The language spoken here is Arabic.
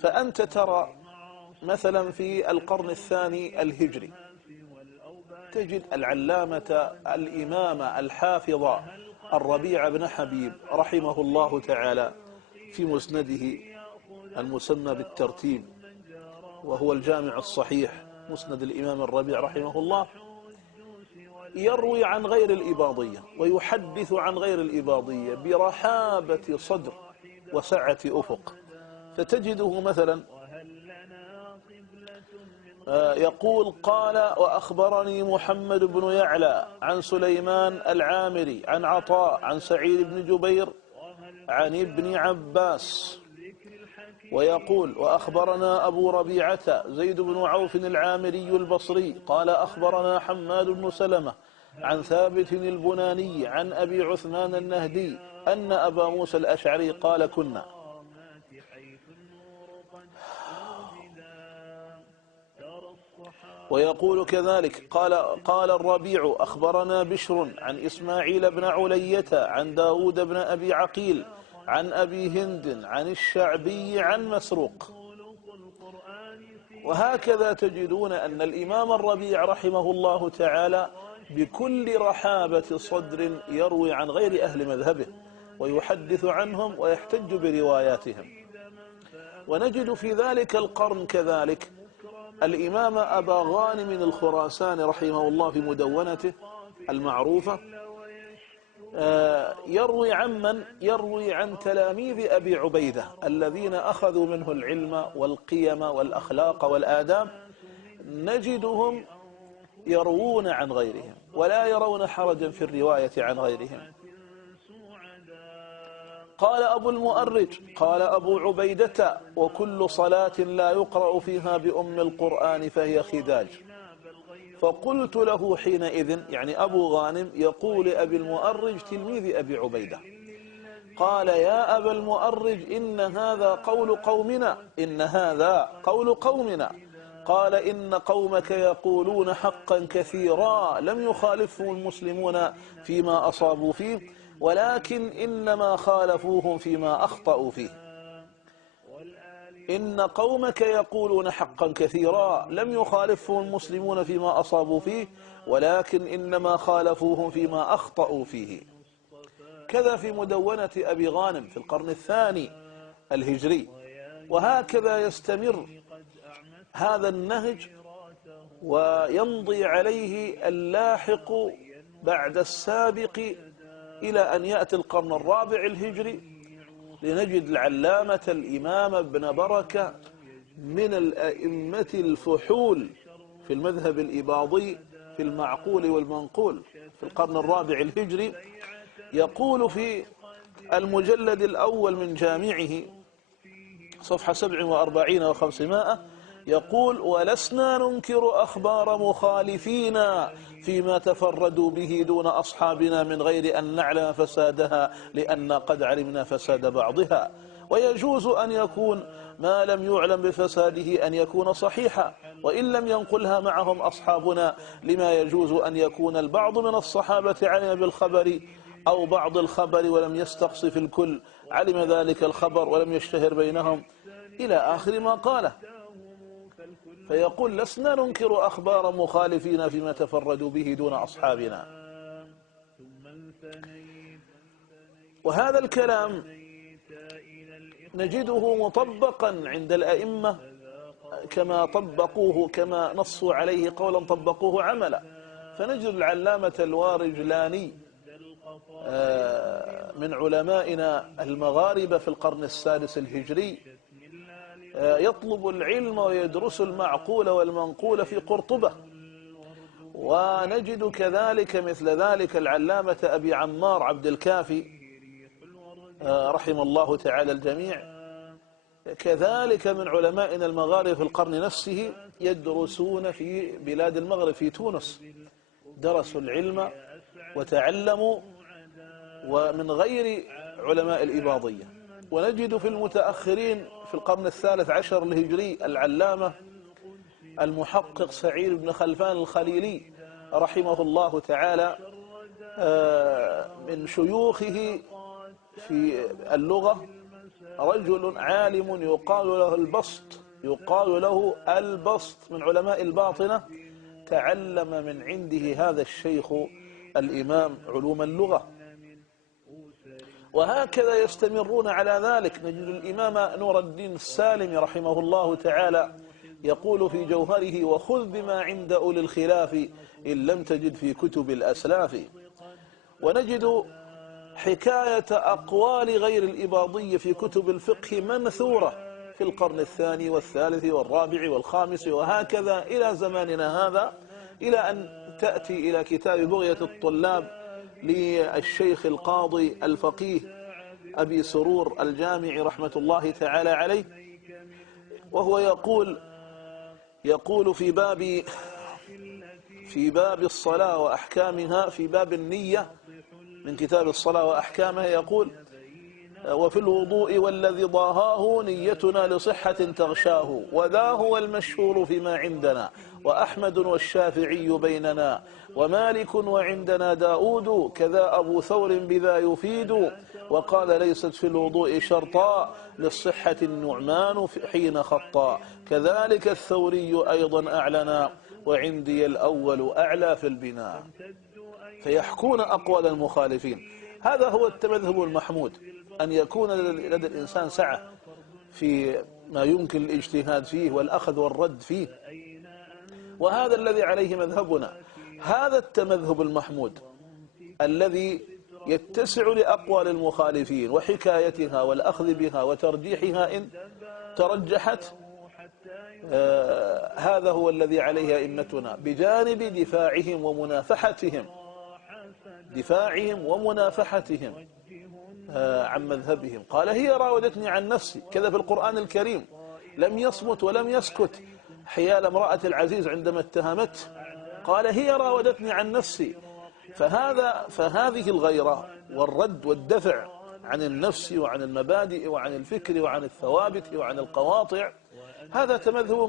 فأنت ترى مثلا في القرن الثاني الهجري تجد العلامة الإمام الحافظ الربيع بن حبيب رحمه الله تعالى في مسنده المسمى بالترتيب وهو الجامع الصحيح، مسند الإمام الربيع رحمه الله، يروي عن غير الإباضية ويحدث عن غير الإباضية برحابة صدر وسعة أفق. فتجده مثلا يقول: قال وأخبرني محمد بن يعلى عن سليمان العامري عن عطاء عن سعيد بن جبير عن ابن عباس. ويقول: وأخبرنا أبو ربيعة زيد بن عوف العامري البصري قال أخبرنا حماد بن سلمة عن ثابت البناني عن أبي عثمان النهدي أن أبا موسى الأشعري قال: كنا. ويقول كذلك: قال الربيع أخبرنا بشر عن إسماعيل بن علية عن داود بن أبي عقيل عن أبي هند عن الشعبي عن مسروق. وهكذا تجدون أن الإمام الربيع رحمه الله تعالى بكل رحابة صدر يروي عن غير أهل مذهبه ويحدث عنهم ويحتج برواياتهم. ونجد في ذلك القرن كذلك الإمام أبا غانم الخراساني رحمه الله في مدونته المعروفة يروي عن تلاميذ أبي عبيدة الذين أخذوا منه العلم والقيم والأخلاق والآداب. نجدهم يروون عن غيرهم ولا يرون حرجا في الرواية عن غيرهم. قال أبو المؤرج قال أبو عبيدة: وكل صلاة لا يقرأ فيها بأم القرآن فهي خداج. فقلت له حينئذ، يعني أبو غانم يقول لأبي المؤرج تلميذ أبي عبيدة، قال: يا أبا المؤرج إن هذا قول قومنا. قال: إن قومك يقولون حقا كثيرا لم يخالفهم المسلمون فيما أصابوا فيه، ولكن إنما خالفوهم فيما أخطأوا فيه. إن قومك يقولون حقا كثيرا لم يخالفهم المسلمون فيما أصابوا فيه، ولكن إنما خالفوهم فيما أخطأوا فيه. كذا في مدونة أبي غانم في القرن الثاني الهجري. وهكذا يستمر هذا النهج ويمضي عليه اللاحق بعد السابق إلى أن يأتي القرن الرابع الهجري، لنجد العلامة الإمام ابن بركة من الأئمة الفحول في المذهب الإباضي في المعقول والمنقول في القرن الرابع الهجري، يقول في المجلد الأول من جامعه صفحة 47 و500، يقول: ولسنا ننكر أخبار مخالفينا فيما تفردوا به دون أصحابنا من غير أن نعلم فسادها، لأن قد علمنا فساد بعضها، ويجوز أن يكون ما لم يعلم بفساده أن يكون صحيحا وإن لم ينقلها معهم أصحابنا، لما يجوز أن يكون البعض من الصحابة علم بالخبر أو بعض الخبر ولم يستقصي في الكل، علم ذلك الخبر ولم يشتهر بينهم، إلى آخر ما قاله. فيقول: لسنا ننكر أخبار مخالفين فيما تفردوا به دون أصحابنا. وهذا الكلام نجده مطبقا عند الأئمة كما نصوا عليه قولا طبقوه عملا. فنجد العلامة الوارجلاني من علمائنا المغاربة في القرن السادس الهجري يطلب العلم ويدرس المعقول والمنقول في قرطبة. ونجد كذلك مثل ذلك العلامة أبي عمار عبد الكافي رحم الله تعالى الجميع، كذلك من علمائنا المغاربة في القرن نفسه يدرسون في بلاد المغرب في تونس، درسوا العلم وتعلموا ومن غير علماء الإباضية. ونجد في المتأخرين في القرن الثالث عشر الهجري العلامة المحقق سعيد بن خلفان الخليلي رحمه الله تعالى، من شيوخه في اللغة رجل عالم يقال له البسط من علماء الباطنة، تعلم من عنده هذا الشيخ الإمام علوم اللغة. وهكذا يستمرون على ذلك. نجد الإمام نور الدين السالمي رحمه الله تعالى يقول في جوهره: وخذ بما عند أولي الخلاف إن لم تجد في كتب الأسلاف. ونجد حكاية أقوال غير الإباضية في كتب الفقه منثورة في القرن الثاني والثالث والرابع والخامس وهكذا إلى زماننا هذا، إلى أن تأتي إلى كتاب بغية الطلاب للشيخ القاضي الفقيه أبي سرور الجامعي رحمة الله تعالى عليه، وهو يقول في باب الصلاة وأحكامها، في باب النية من كتاب الصلاة وأحكامها، يقول: وفي الوضوء والذي ضاهاه نيتنا لصحة تغشاه، وذا هو المشهور فيما عندنا، وأحمد والشافعي بيننا، ومالك وعندنا داود، كذا أبو ثور بذا يفيد، وقال ليست في الوضوء شرطا للصحة النعمان حين خطا، كذلك الثوري أيضا أعلنا، وعندي الأول أعلى في البناء. فيحكون أقوال المخالفين. هذا هو التمذهب المحمود، أن يكون لدى الإنسان سعة في ما يمكن الاجتهاد فيه والأخذ والرد فيه، وهذا الذي عليه مذهبنا. هذا التمذهب المحمود الذي يتسع لأقوال المخالفين وحكايتها والأخذ بها وترجيحها إن ترجحت، هذا هو الذي عليه أئمتنا، بجانب دفاعهم ومنافحتهم عن مذهبهم. قال: هي راودتني عن نفسي، كذا في القرآن الكريم، لم يصمت ولم يسكت حيال امرأة العزيز عندما اتهمته، قال: هي راودتني عن نفسي. فهذه الغيرة والرد والدفع عن النفس وعن المبادئ وعن الفكر وعن الثوابت وعن القواطع، هذا تمذهب